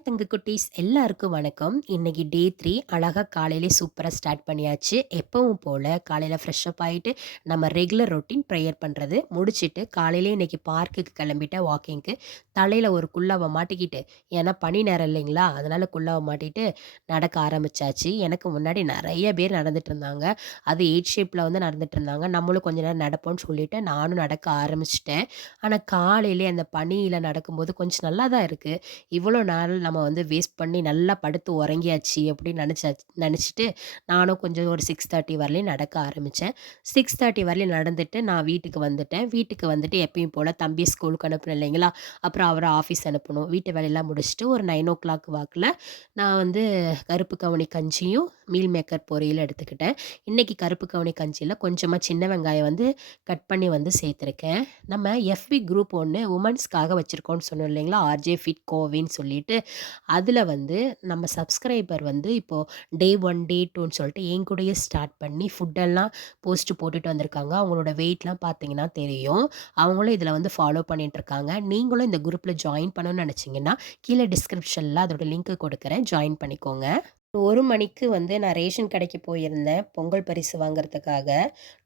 Hi தங்க குட்டீஸ் எல்லாருக்கும் வணக்கம். இன்னைக்கு டே 3 அழகா காலையிலே சூப்பரா ஸ்டார்ட் பண்ணியாச்சு. எப்பவும் போல காலையில ஃப்ரெஷ் அப் ஆயிட்டு நம்ம ரெகுலர் ரொட்டீன் ப்ரேயர் பண்றது முடிச்சுட்டு காலையிலே இன்னைக்கு பார்க்குக்கு கிளம்பிட்டேன் வாக்கிங்க்கு. தலையில ஒரு குல்லாவ மாட்டிக்கிட்டு ஏன்னா பனி நேரம் இல்லைங்களா? அதனால குல்லாவ மாட்டிட்டு நடக்க ஆரம்பிச்சாச்சு. எனக்கு முன்னாடி நெறைய பேர் நடந்துட்டு இருந்தாங்க. அது ஷேப்ல வந்து நடந்துட்டு இருந்தாங்க. நம்மளும் கொஞ்ச நேரம் நடப்போம்ன்னு சொல்லிட்டு நானும் நடக்க ஆரம்பிச்சுட்டேன். ஆனா காலையிலே அந்த பனியில நடக்கும்போது கொஞ்சம் நல்லா தான் இருக்கு. இவ்வளோ நாள் நம்ம வந்து வேஸ்ட் பண்ணி நல்லா படுத்து உறங்கியாச்சு அப்படின்னு நினச்சிட்டு நானும் கொஞ்சம் ஒரு 6:30 வரலையும் நடக்க ஆரம்பித்தேன். 6:30 வரலையும் நடந்துட்டு நான் வீட்டுக்கு வந்துட்டேன். வீட்டுக்கு வந்துட்டு எப்பயும் போல் தம்பி ஸ்கூலுக்கு அனுப்பணும் இல்லைங்களா? அப்புறம் அவரை ஆஃபீஸ் அனுப்பணும். வீட்டு வேலையெல்லாம் முடிச்சுட்டு ஒரு 9:00 வாக்கில் நான் வந்து கருப்பு கவுனி கஞ்சியும் மீல் மேக்கர் பொரியலும் எடுத்துக்கிட்டேன். இன்றைக்கி கருப்பு கவுனி கஞ்சியில் கொஞ்சமாக சின்ன வெங்காயம் வந்து கட் பண்ணி வந்து சேர்த்துருக்கேன். நம்ம எஃபி குரூப் ஒன்று உமன்ஸ்க்காக வச்சுருக்கோம்னு சொன்னோம் இல்லைங்களா? ஆர்ஜே ஃபிட் கோவின்னு சொல்லிட்டு அதில் வந்து நம்ம சப்ஸ்கிரைபர் வந்து இப்போது டே 1 டே 2ன்னு சொல்லிட்டு என் கூடயே ஸ்டார்ட் பண்ணி ஃபுட்டெல்லாம் போஸ்ட் போட்டுட்டு வந்திருக்காங்க. அவங்களோட வெயிட்லாம் பார்த்தீங்கன்னா தெரியும். அவங்களும் இதில் வந்து ஃபாலோ பண்ணிட்டுருக்காங்க. நீங்களும் இந்த குரூப்பில் ஜாயின் பண்ணணும்னு நினச்சிங்கன்னா கீழே டிஸ்கிரிப்ஷனில் அதோட லிங்க் கொடுக்குறேன். ஜாயின் பண்ணிக்கோங்க. 1 மணிக்கு வந்து நான் ரேஷன் கடைக்கு போயிருந்தேன், பொங்கல் பரிசு வாங்குறதுக்காக.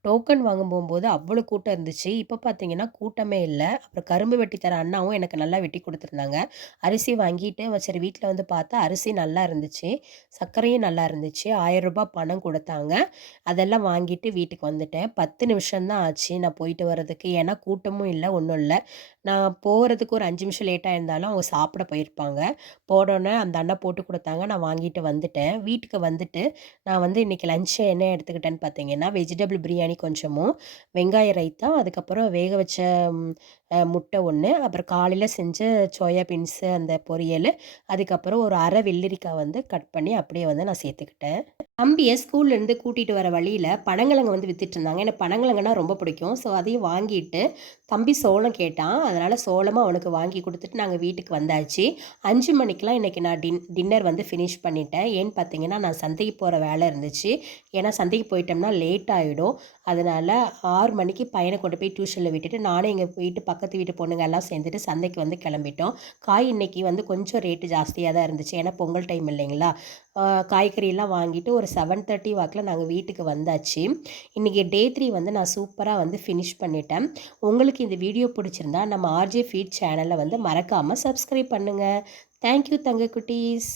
டோக்கன் வாங்க போம்போது அவ்வளோ கூட்டம் இருந்துச்சு. இப்ப பார்த்தீங்கன்னா கூட்டமே இல்ல. அப்புறம் கரும்பு வெட்டி தர அண்ணாவும் எனக்கு நல்லா வெட்டி குடுத்துருந்தாங்க. அரிசி வாங்கிட்டு சரி வீட்ல வந்து பார்த்தா அரிசி நல்லா இருந்துச்சு. சர்க்கரையும் நல்லா இருந்துச்சு. ரூ. 1000 பணம் குடுத்தாங்க. அதெல்லாம் வாங்கிட்டு வீட்டுக்கு வந்துட்டேன். 10 நிமிஷம் தான் ஆச்சு நான் போயிட்டு வரதுக்கு. ஏன்னா கூட்டமும் இல்ல, ஒண்ணும் இல்ல. நான் போறதுக்கு ஒரு 5 நிமிஷம் லேட்டா இருந்தாலும் அவங்க சாப்பிட போயிருப்பாங்க. போனோனே அந்த அண்ணா போட்டு குடுத்தாங்க. நான் வாங்கிட்டு வந்துட்டேன். வீட்டுக்கு வந்துட்டு நான் வந்து இன்னைக்கு லஞ்ச் என்ன எடுத்துக்கிட்டேன்னு பார்த்தீங்கன்னா, வெஜிடபிள் பிரியாணி கொஞ்சமும், வெங்காய ரைத்தா, அதுக்கப்புறம் வேக வச்ச ம் முட்டை 1, அப்புறம் காலையில செஞ்ச சோயா பீன்ஸு அந்த பொரியலு, அதுக்கப்புறம் ஒரு அரை வெள்ளரிக்காய் வந்து கட் பண்ணி அப்படியே வந்து நான் சேர்த்துக்கிட்டேன். தம்பிய ஸ்கூல்லேருந்து கூட்டிட்டு வர வழியில பனங்கிழங்கு வந்து வித்துட்டுருந்தாங்க. எனக்கு பனங்கிழங்குனா ரொம்ப பிடிக்கும். ஸோ அதையும் வாங்கிட்டு, தம்பி சோளம் கேட்டான். அதனால சோளமும் அவனுக்கு வாங்கி குடுத்துட்டு நாங்க வீட்டுக்கு வந்தாச்சு. 5 மணிக்கெல்லாம் இன்னைக்கு நான் டின்னர் வந்து ஃபினிஷ் பண்ணிட்டேன். ஏன்னு பார்த்தீங்கன்னா, நான் சந்தைக்கு போற வேலை இருந்துச்சு. ஏன்னா சந்தைக்கு போயிட்டோம்னா லேட் ஆயிடும். அதனால 6 மணிக்கு பையன கொண்டு போய் டியூஷன்ல விட்டுட்டு, நானும் எங்க வீட்டு பக்கத்து வீட்டு பொண்ணுங்க எல்லாம் சேர்ந்துட்டு சந்தைக்கு வந்து கிளம்பிட்டோம். காய் இன்னைக்கு வந்து கொஞ்சம் ரேட்டு ஜாஸ்தியா தான் இருந்துச்சு. ஏன்னா பொங்கல் டைம் இல்லைங்களா? காய்கறியெல்லாம் வாங்கிட்டு ஒரு 7:30 வாக்குல நாங்க வீட்டுக்கு வந்தாச்சு. இன்னைக்கு டே 3 வந்து நான் சூப்பரா வந்து ஃபினிஷ் பண்ணிட்டேன். உங்களுக்கு இந்த வீடியோ பிடிச்சிருந்தா நம்ம ஆர்ஜே ஃபீட் சேனல வந்து மறக்காம சப்ஸ்கிரைப் பண்ணுங்க. தேங்க் யூ தங்க குட்டீஸ்.